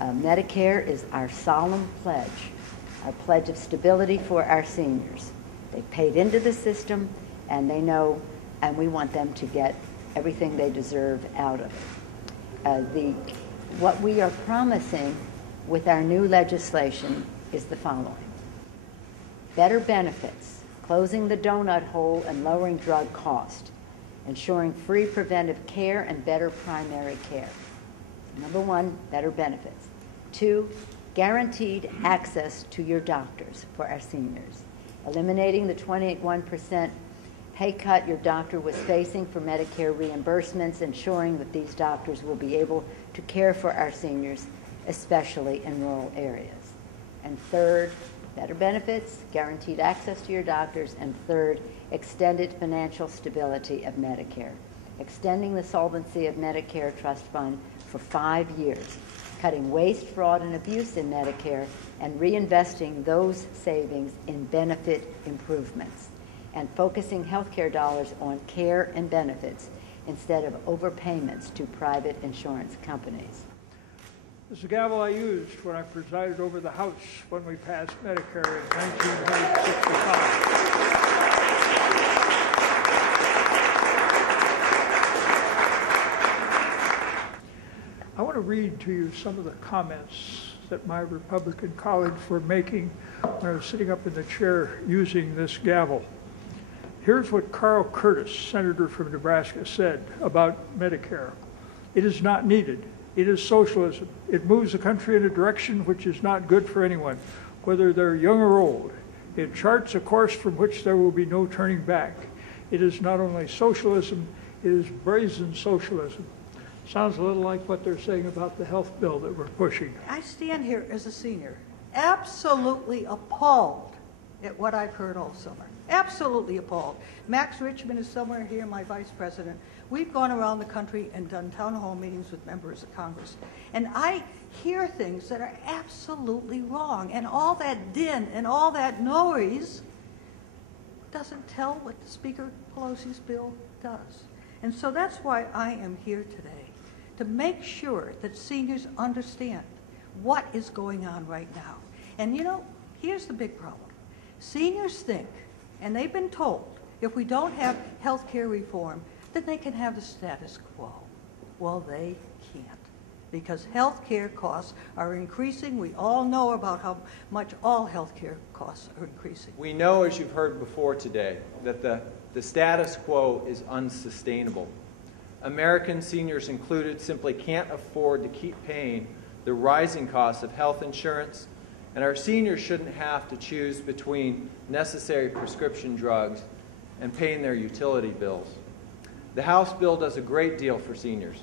Medicare is our solemn pledge, our pledge of stability for our seniors. They've paid into the system, and they know, and we want them to get everything they deserve out of it. What we are promising with our new legislation is the following: better benefits, closing the donut hole and lowering drug cost, ensuring free preventive care and better primary care. Number one, better benefits. 2, guaranteed access to your doctors for our seniors, eliminating the 21% pay cut your doctor was facing for Medicare reimbursements, ensuring that these doctors will be able to care for our seniors, especially in rural areas. And 3rd, better benefits, guaranteed access to your doctors, and 3rd, extended financial stability of Medicare, extending the solvency of Medicare Trust Fund for 5 years, cutting waste, fraud, and abuse in Medicare, and reinvesting those savings in benefit improvements, and focusing healthcare dollars on care and benefits instead of overpayments to private insurance companies. This is the gavel I used when I presided over the House when we passed Medicare in 1965. I want to read to you some of the comments that my Republican colleagues were making when I was sitting up in the chair using this gavel. Here's what Carl Curtis, senator from Nebraska, said about Medicare. It is not needed. It is socialism. It moves the country in a direction which is not good for anyone, whether they're young or old. It charts a course from which there will be no turning back. It is not only socialism, it is brazen socialism. Sounds a little like what they're saying about the health bill that we're pushing. I stand here as a senior, absolutely appalled at what I've heard all summer. Absolutely appalled. Max Richmond is somewhere here, my vice president. We've gone around the country and done town hall meetings with members of Congress. And I hear things that are absolutely wrong. And all that din and all that noise doesn't tell what the Speaker Pelosi's bill does. And so that's why I am here today, to make sure that seniors understand what is going on right now. And you know, here's the big problem. Seniors think, and they've been told, if we don't have health care reform, then they can have the status quo. Well, they can't, because health care costs are increasing. We all know about how much all health care costs are increasing. We know, as you've heard before today, that the status quo is unsustainable. American seniors included simply can't afford to keep paying the rising costs of health insurance, and our seniors shouldn't have to choose between necessary prescription drugs and paying their utility bills. The House bill does a great deal for seniors.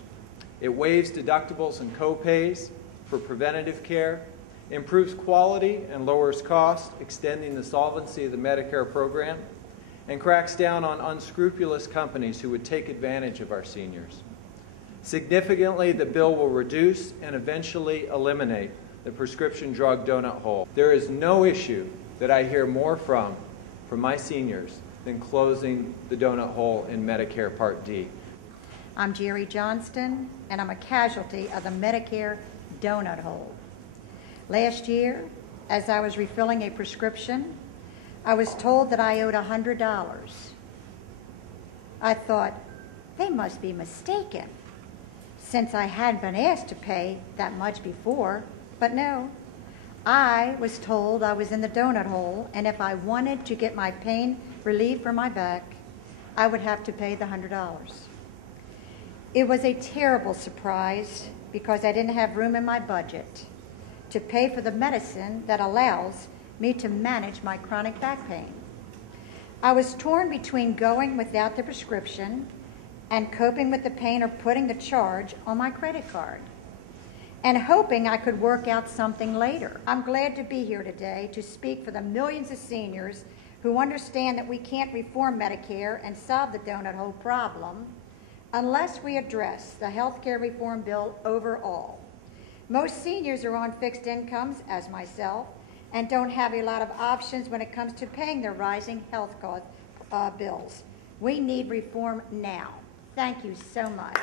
It waives deductibles and co-pays for preventative care, improves quality and lowers costs, extending the solvency of the Medicare program, and cracks down on unscrupulous companies who would take advantage of our seniors. Significantly, the bill will reduce and eventually eliminate the prescription drug donut hole. There is no issue that I hear more from my seniors than closing the donut hole in Medicare Part D. I'm Jerry Johnston, and I'm a casualty of the Medicare donut hole. Last year, as I was refilling a prescription, I was told that I owed $100. I thought, they must be mistaken, since I hadn't been asked to pay that much before. But no, I was told I was in the donut hole, and if I wanted to get my pain relief for my back, I would have to pay the $100. It was a terrible surprise because I didn't have room in my budget to pay for the medicine that allows me to manage my chronic back pain. I was torn between going without the prescription and coping with the pain or putting the charge on my credit card and hoping I could work out something later. I'm glad to be here today to speak for the millions of seniors who understand that we can't reform Medicare and solve the donut hole problem unless we address the health care reform bill overall. Most seniors are on fixed incomes, as myself, and don't have a lot of options when it comes to paying their rising health cost bills. We need reform now. Thank you so much.